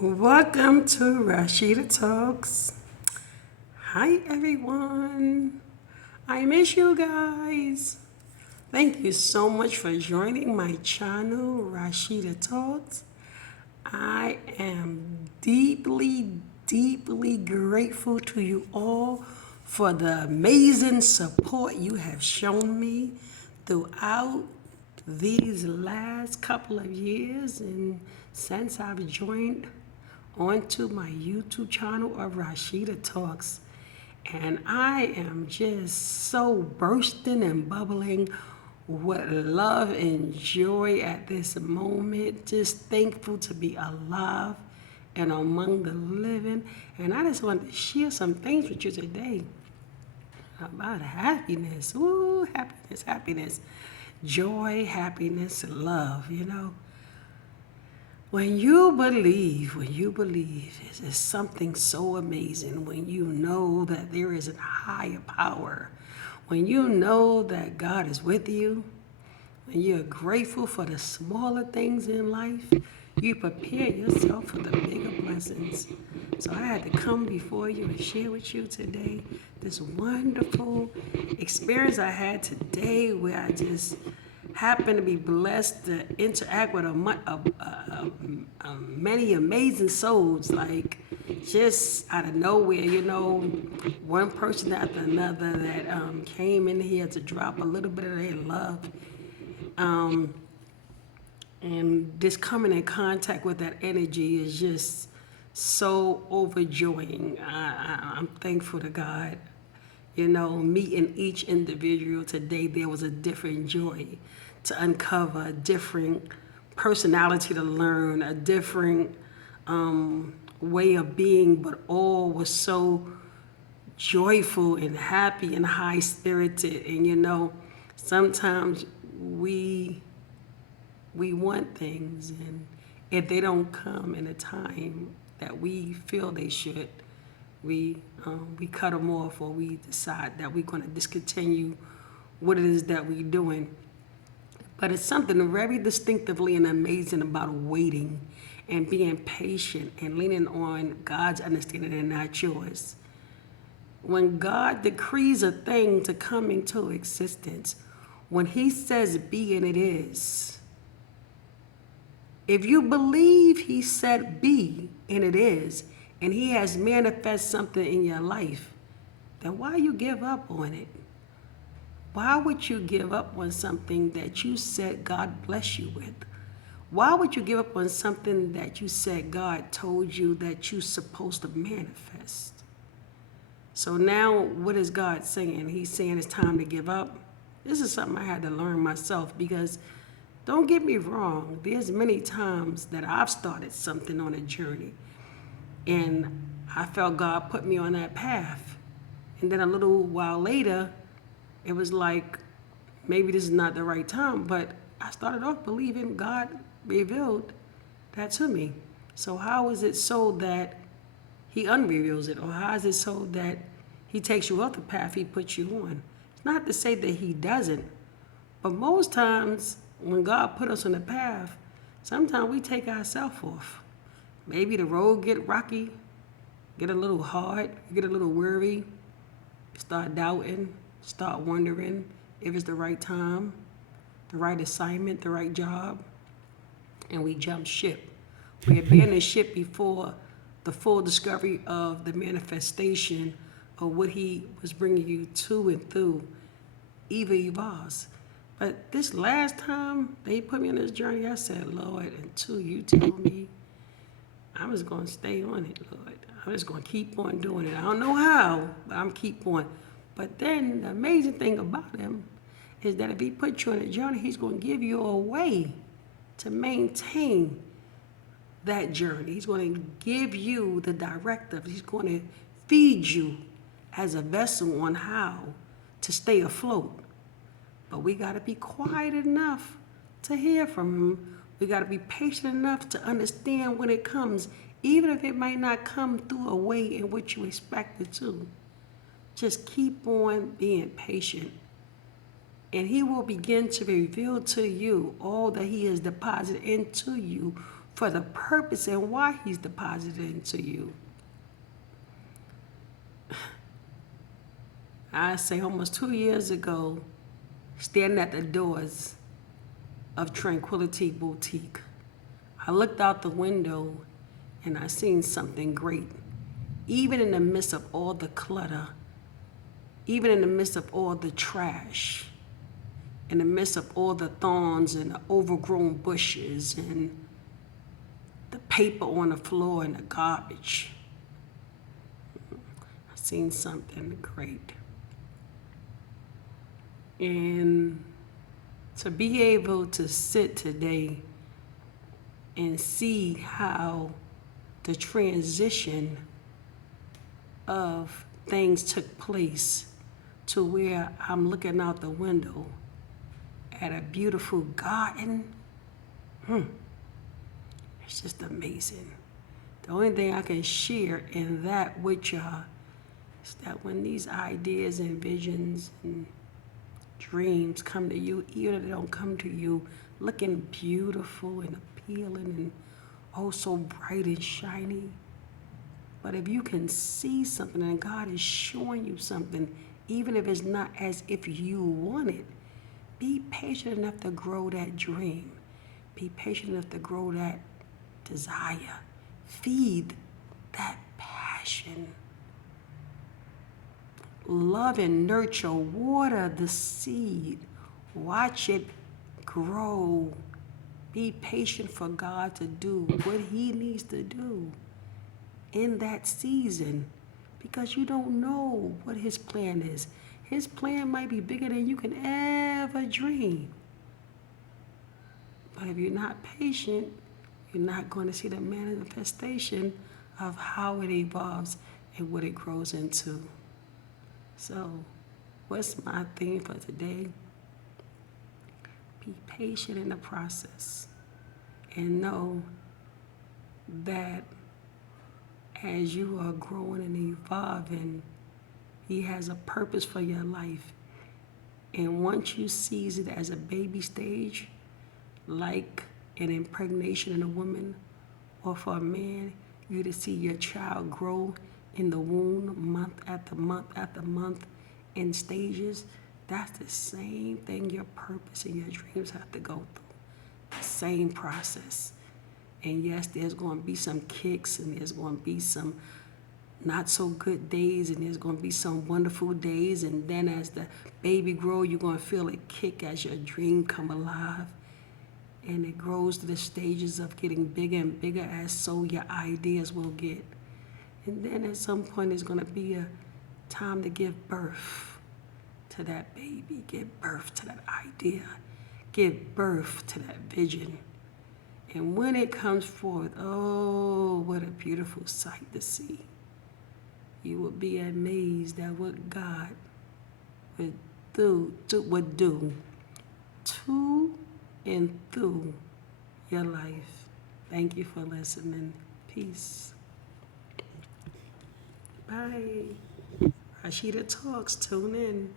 Welcome to Rasheeda Talks. Hi everyone. I miss you guys. Thank you so much for joining my channel, Rasheeda Talks. I am deeply grateful to you all for the amazing support you have shown me throughout these last couple of years and since I've joined onto my YouTube channel of Rasheeda Talks. And I am just so bursting and bubbling with love and joy at this moment. Just thankful to be alive and among the living. And I just want to share some things with you today about happiness. Ooh, happiness. Joy, happiness, love. When you believe, it's something so amazing when you know that there is a higher power, when you know that God is with you, when you're grateful for the smaller things in life, you prepare yourself for the bigger blessings. So I had to come before you and share with you today this wonderful experience I had today where I just happened to be blessed to interact with many amazing souls, like just out of nowhere, one person after another that came in here to drop a little bit of their love. And just coming in contact with that energy is just so overjoying. I'm thankful to God. Meeting each individual today, there was a different joy to uncover, a different personality to learn, a different way of being, but all was so joyful and happy and high spirited. And sometimes we want things, and if they don't come in a time that we feel they should, we cut them off, or we decide that we're going to discontinue what it is that we're doing. But it's something very distinctively and amazing about waiting and being patient and leaning on God's understanding and not yours. When God decrees a thing to come into existence, when He says be and it is, if you believe He said be and it is, and He has manifest something in your life, then why you give up on it? Why would you give up on something that you said God bless you with? Why would you give up on something that you said God told you that you're supposed to manifest? So now what is God saying? He's saying it's time to give up. This is something I had to learn myself, because don't get me wrong, there's many times that I've started something on a journey and I felt God put me on that path. And then a little while later, it was like, maybe this is not the right time, but I started off believing God revealed that to me. So how is it so that He unreveals it? Or how is it so that He takes you off the path He put you on? It's not to say that He doesn't, but most times when God put us on the path, sometimes we take ourselves off. Maybe the road get rocky, get a little hard, get a little weary, start doubting, start wondering if it's the right time, the right assignment, the right job, and we jump ship. We abandon ship before the full discovery of the manifestation of what He was bringing you to and through even evolves. But this last time they put me on this journey, I said, Lord, until you tell me, I'm just going to stay on it, Lord. I'm just going to keep on doing it. I don't know how, but I'm keep on. But then the amazing thing about Him is that if He put you on a journey, He's going to give you a way to maintain that journey. He's going to give you the directive. He's going to feed you as a vessel on how to stay afloat. But we got to be quiet enough to hear from Him. We got to be patient enough to understand when it comes, even if it might not come through a way in which you expect it to. Just keep on being patient, and He will begin to reveal to you all that He has deposited into you for the purpose and why he's deposited into you. I say almost 2 years ago, standing at the doors of Tranquility Boutique, I looked out the window and I seen something great. Even in the midst of all the clutter, even in the midst of all the trash, in the midst of all the thorns and the overgrown bushes and the paper on the floor and the garbage, I seen something great. And to be able to sit today and see how the transition of things took place to where I'm looking out the window at a beautiful garden, it's just amazing. The only thing I can share in that with y'all is that when these ideas and visions and dreams come to you, even if they don't come to you looking beautiful and appealing and oh so bright and shiny, but if you can see something and God is showing you something, even if it's not as if you want it, be patient enough to grow that dream. Be patient enough to grow that desire. Feed that passion. Love and nurture, water the seed. Watch it grow. Be patient for God to do what he needs to do in that season, because you don't know what his plan is. His plan might be bigger than you can ever dream. But if you're not patient, you're not going to see the manifestation of how it evolves and what it grows into. So, what's my theme for today? Be patient in the process and know that as you are growing and evolving, he has a purpose for your life. And once you seize it as a baby stage, like an impregnation in a woman, or for a man, you to see your child grow in the womb month after month after month in stages, that's the same thing your purpose and your dreams have to go through. The same process. And yes, there's going to be some kicks and there's going to be some not so good days and there's going to be some wonderful days. And then as the baby grows, you're going to feel a kick as your dream come alive. And it grows to the stages of getting bigger and bigger as so your ideas will get. And then at some point, there's going to be a time to give birth to that baby, give birth to that idea, give birth to that vision. And when it comes forth, oh, what a beautiful sight to see. You will be amazed at what God would do to and through your life. Thank you for listening. Peace. Bye. Rasheeda Talks. Tune in.